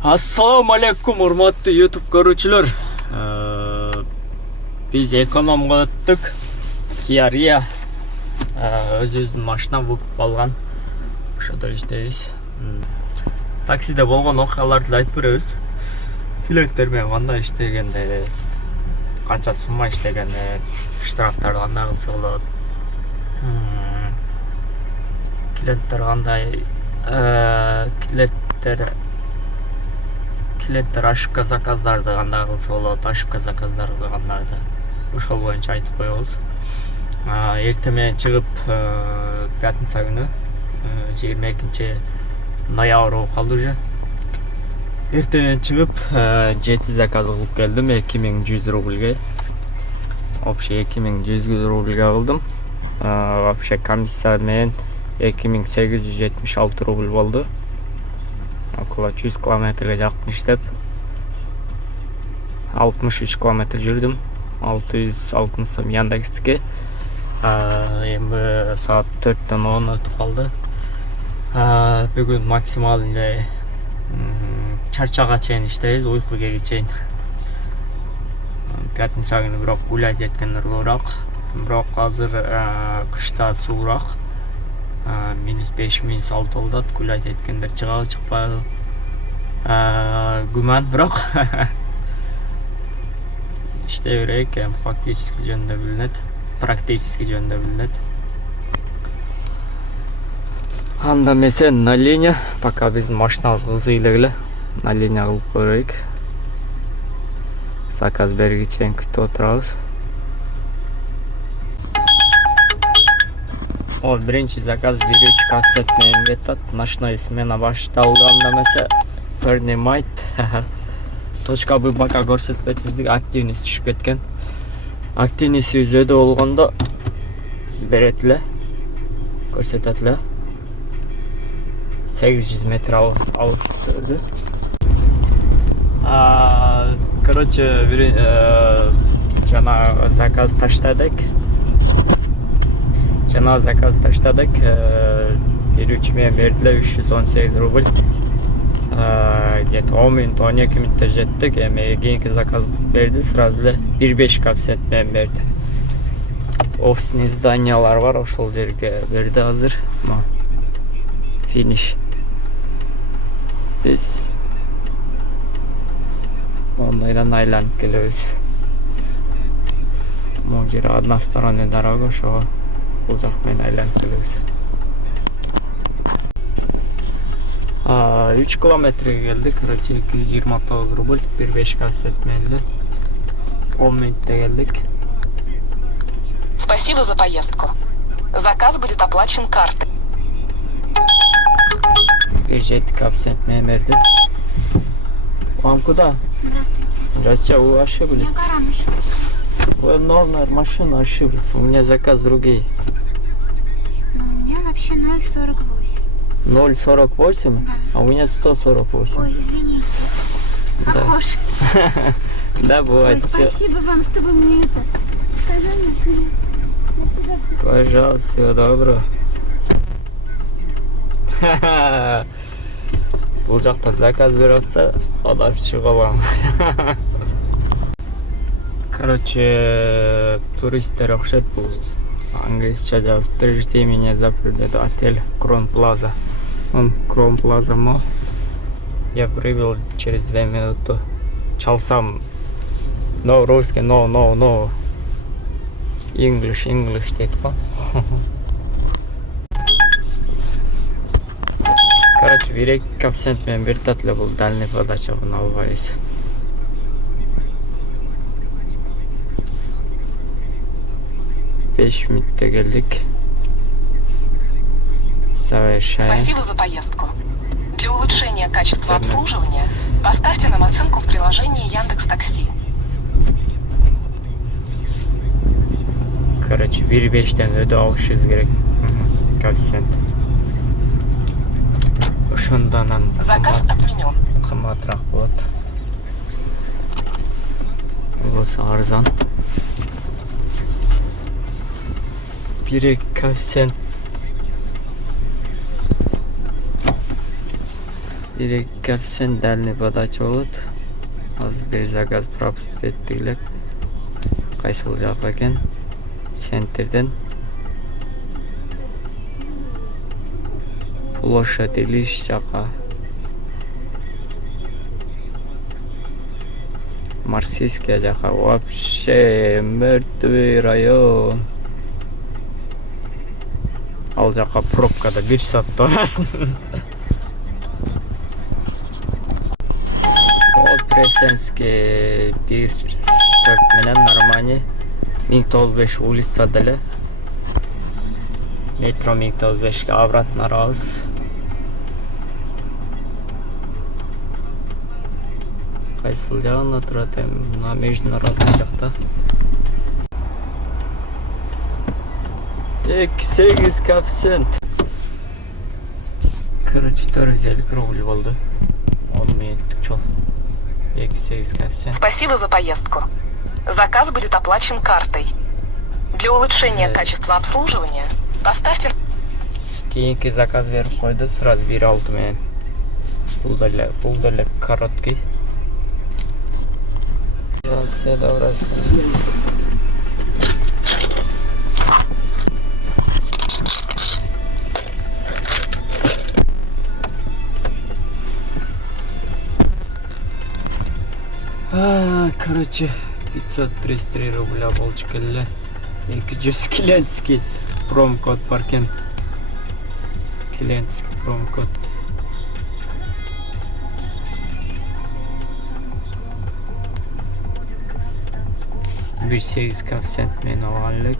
Assalamu alaikum урматтуу YouTube көрүүчүлөр. Биз экономго өттүк. Kia Rio өзүбүздүн машина букуп алган. Ошодо иштейбиз. Таксиде болгон окуяларды айтып беребиз. Клиенттер менен кандай иштегенде, канча сумма иштегенде, штрафтарды кандай кылса болот. Клиенттер кандай клиенттер ошибка заказдарды кандай кылса болот, ошибка заказдарды кандайды ошол боюнча айтып коебуз. Эртең менен чыгып пятница күнү 22 ноябрь болуп калды уже. Эртең менен чыгып 7 заказ кылып келдим 2100 рубльге. Вообще 2100 рубльге кылдым. Вообще комиссия менен 2876 рубль болду. Около 100 километрге жакын иштеп 63 километр жүрдүм. 660 сом Яндекстике. Эми саат 4-төн 10 өтүп калды. Бүгүн максимал эле чарчага чейин иштейбиз, уйку келге чейин. Пятница күнү бирок гулять эткендер көбүрөөк. Бирок азыр кышта суураак. -5, -6 болот. Гулять эткендер чыгабы, чыкпайбы? Гүман бирок. İşte берейик, фактически жөнүндө билинет, практически жөнүндө билинет. Анда эмесе на линия, пока биздин машинабыз кызый эле на линия кылып көрөйүк. Заказ бергенче чейин күтүп отурабыз. О, биринчи заказ берүүчү коэффициент менен кетет. Ночной смена башталганда эмесе принимайт. Точка Б бака көрсөтпөйт, активность түшүп кеткен. Активность үзөдө болгондо берет эле, көрсөтөт эле. 800 метр алып жүрдү. Короче, жана заказ таштадык. Берүүчү менен бердиле 318 рубль. Где-то 10 минут, 12 минутта жеттик. Эми кийинки заказ берди, сразу эле 1.5 коэффициент менен берди. Офисный зданиялар бар, ошол жерге берди азыр. Финиш. Биз ондайдан айланып келебиз. Могу жер односторонний дорога, ошого бул жак менен айланып келебиз. 3 километрге келдик, короче 229 рубль, 1.5 коэффициент менен 10 минутта келдик. Спасибо за поездку. Заказ будет оплачен картой. 1.7 коэффициент менен берди. Вам куда? Здравствуйте. Здравствуйте, вы У ошиблись. меня Гаран ошибся. Вы номер машины ошиблись, у меня заказ другие. Но у меня вообще 0,48. 0,48, Да. а у меня 148. Ой, извините. Да. Похож. Да, Ой, бывает. Всё. спасибо вам, что вы мне это сказали. Спасибо. Пожалуйста, всего доброго. Бул жакта заказ берип атса, адам чыгып алам. Короче, туристтер окшойт бул. Англисче жазып, ждите меня завтра, это отель Крон Плаза. Он Крон Плаза, но я прибыл через 2 минуты. Чалсам, no русский, no. English дейт го. Короче, бирек коэффициент менен бертат эле, бул дальний подача, буну албайбыз. Beş minutта келдик. Завершаем. Спасибо за поездку. Для улучшения качества обслуживания поставьте нам оценку в приложении Яндекс.Такси. Короче, 1.5-тен өтө алышыбыз керек. Коэффициент. Ошондон Заказ отменен. кымбатыраак болот. Болсо арзан. Бирек коэффициент 1-2 коэффициент дальний подача болот. Азыр бир заказ пропуск еттик элек. Кайсыл жак экен? Центрден. Площадь Илиш жака. Марсийская жака. Вообще мертвый район. Ал жака пробкада 1 саат турасың. Пресненский 1-4 менен Нормани 1095 улица деле. Метро 1095 обратно арабыз. Кайсыл жагында турат эми? Мына международный жакта. 2,8 коэффициент. Короче, 450 рубль болду. 10 минуттук жол. 2,8 коэффициент. Спасибо за поездку. Заказ будет оплачен картой. Для улучшения качества обслуживания поставьте... Кийинки заказ берип койду, сразу 1,6 менен. Бул деле короткий. Все добро. Короче, 533 рубля болчу келе. 200 клиентский промкод бар экен. Клиентский промкод. Bir 8 коэффициент менен алган элек.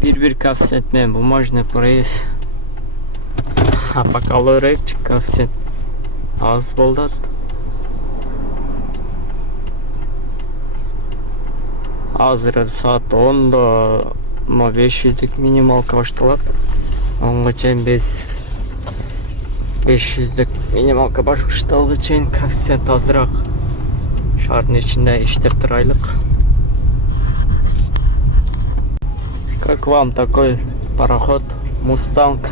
Bir коэффициент менен бумажный проезд. А пока алырык коэффициент аз болду. Азыр саат 10-да 500-дүк минималка башталат. 10-га чейин 500-дүк минималка башталгы чейин коэффициент азыраак. Шаардын ичинде иштеп турайлык. Как вам такой пароход Мустанг?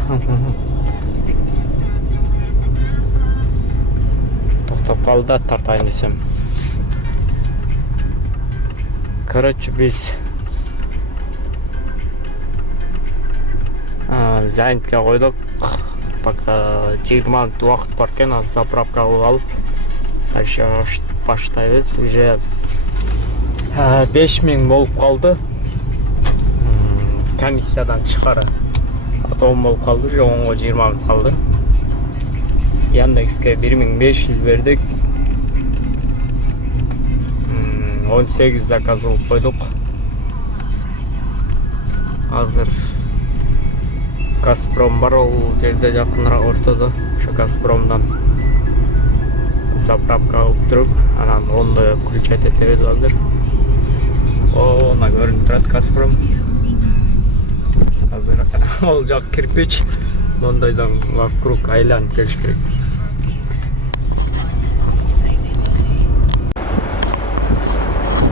Токтоп калды, тартайын десем. Короче, биз Зайнтке койдук. Пока 20 минут убакыт бар экен, аз заправка кылып алып, дальше баштайбыз. Уже 5000 болуп калды. Комиссиядан чыкары. Атом болуп калды, же 10-га 20 минут калды. Яндекске 1500 бердик. 18 заказ кылып койдук. Азыр Газпром бар, ол жерде жакыныраак ортодо. Ошо Газпромдон заправка кылып туруп, анан 10-да включать этебиз азыр. Мына көрүнүп турат Газпром. Азыр ол жак кирпич, мондойдон вокруг айланып келиш керек.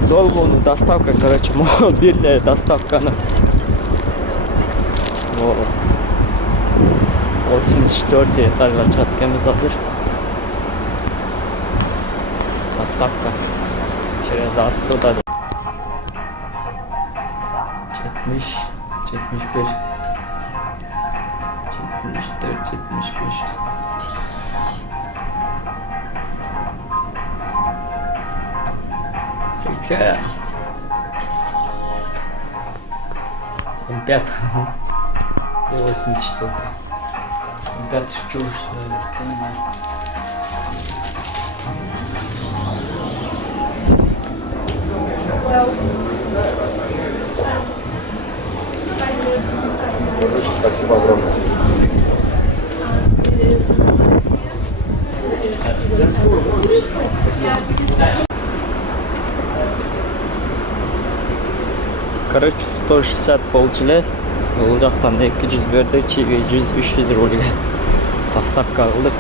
Долбону доставка, короче, бир доставканы 84 этажга чыгат экенбиз азыр. Доставка через отсюда. 70, 75, 74, 75. Секция 5, 84. 5 чушь, Спасибо огромное. короче 160 болчу эле. Бул жактан 200 берди, чиги 100-300 рубльге доставка кылдык.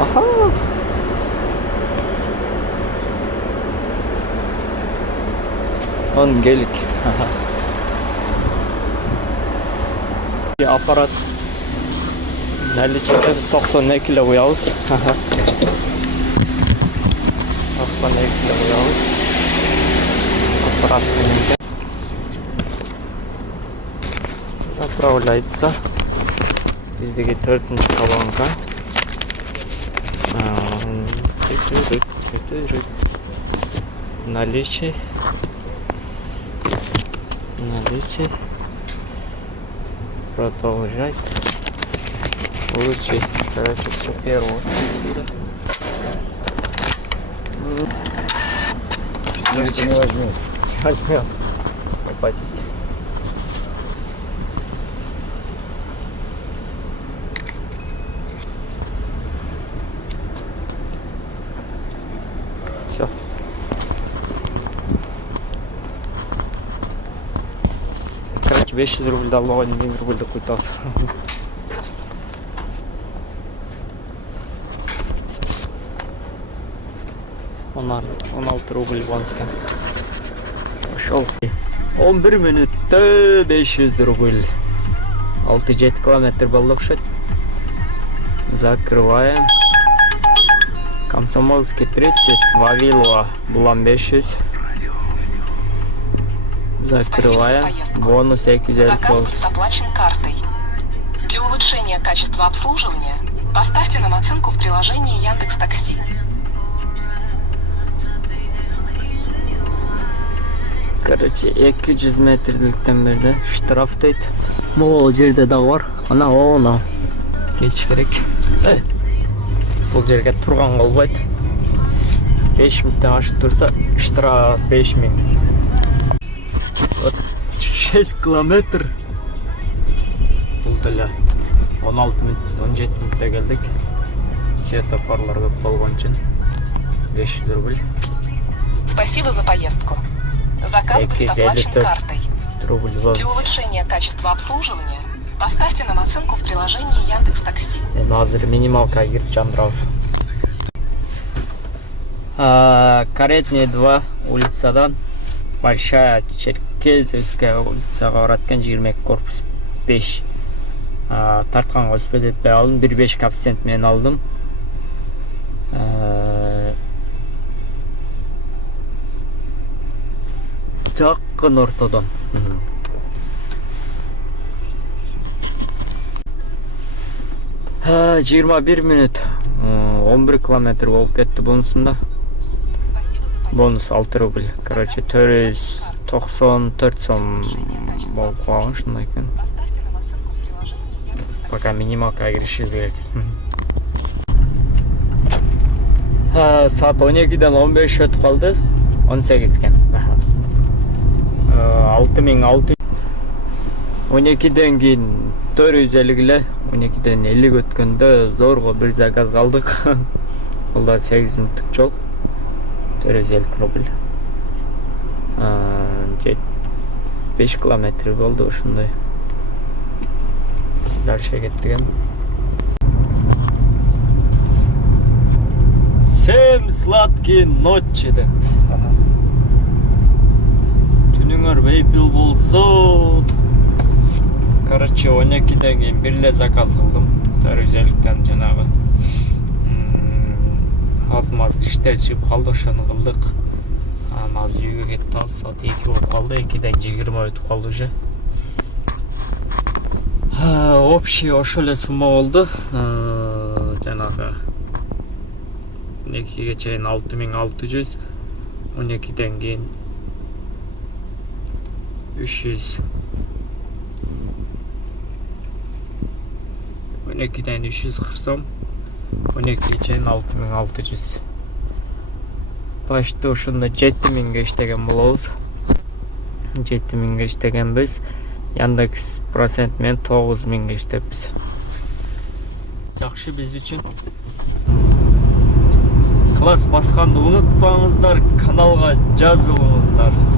Aha. Он гелик. Аппарат наличиеде 92 кило куябыз. 92 кило куябыз. Аппарат менен заправляется. Биздеги 4-нчи колонка. Наличие. Продолжать. Получить. Короче, все первое отсюда. Если не возьмет. Возьмем. Попадите. Все. Короче, 500 рубль дал, 1 рубль докутал. Он 16 рубль ванска. Пошел. 11 минутта 500 рубль. 6-7 километр болды окшойт. Закрываем. Комсомольский 30, Вавилова, Булан 500. Закрываем. Бонус Заказ будет оплачен картой. Для улучшения качества обслуживания поставьте нам оценку в приложении Яндекс.Такси. Короче, 200 метрликтен берди. Штраф дейт. Могул жерде да бар. Ана оона. Кетиш керек. Бул жерге турган болбойт. 5 минуттан ашып турса, штраф 5000. 6 километр. Бул деле 16 минут, 17 минутта келдик. Светофорлор көп болгон үчүн 500 рубль. Спасибо за поездку. Заказ будет оплачен картой. Рубль Для улучшения качества обслуживания поставьте нам оценку в приложении Яндекс.Такси. Азыр минималка кирип жандырабыз. Каретная 2 улицадан Большая Черкезовская улицага бараткан 22 корпус 5. Тартканга өспөт этпей алдым. 1,5 коэффициент менен алдым. Жакын ортодон. 21 минут. 11 километр болуп кетти бонусунда. Бонус 6 рубль. Короче, 494 сом болуп калган ушундай экен. Пока минималка киришибиз керек. Саат 12ден 15 өтүп калды. 18 экен. 6600. 12ден кийин 450 эле. 12ден 50 өткөндө зорго бир заказ алдык. Бул да 8 мүнөттүк жол. 450 рубль. 5 километр болду ушундай. Дальше кеттик. Всем сладкие ночи деп. Түнүңөр бейпил болсун. Короче, 12ден кийин бир эле заказ кылдым. 450ден жанагы. Аз-маз иштер чыгып калды, ошону кылдык. Азыр үйгө кеттик, саат 2 болуп калды. 2ден 20 өтүп калды уже. Общий ошол эле сумма болду. Жанагы 12ге чейин 6600, 12ден кийин 300. 12ден 340 сом, 12ге чейин 6600. Почти ошондо 7000ге иштеген болобуз. 7000ге иштегенбиз. Яндекс процентмен 9000 иштеппиз. Жакшы биз үчүн. Класс басқанды ұмытпаңыздар, каналға жазылыңыздар.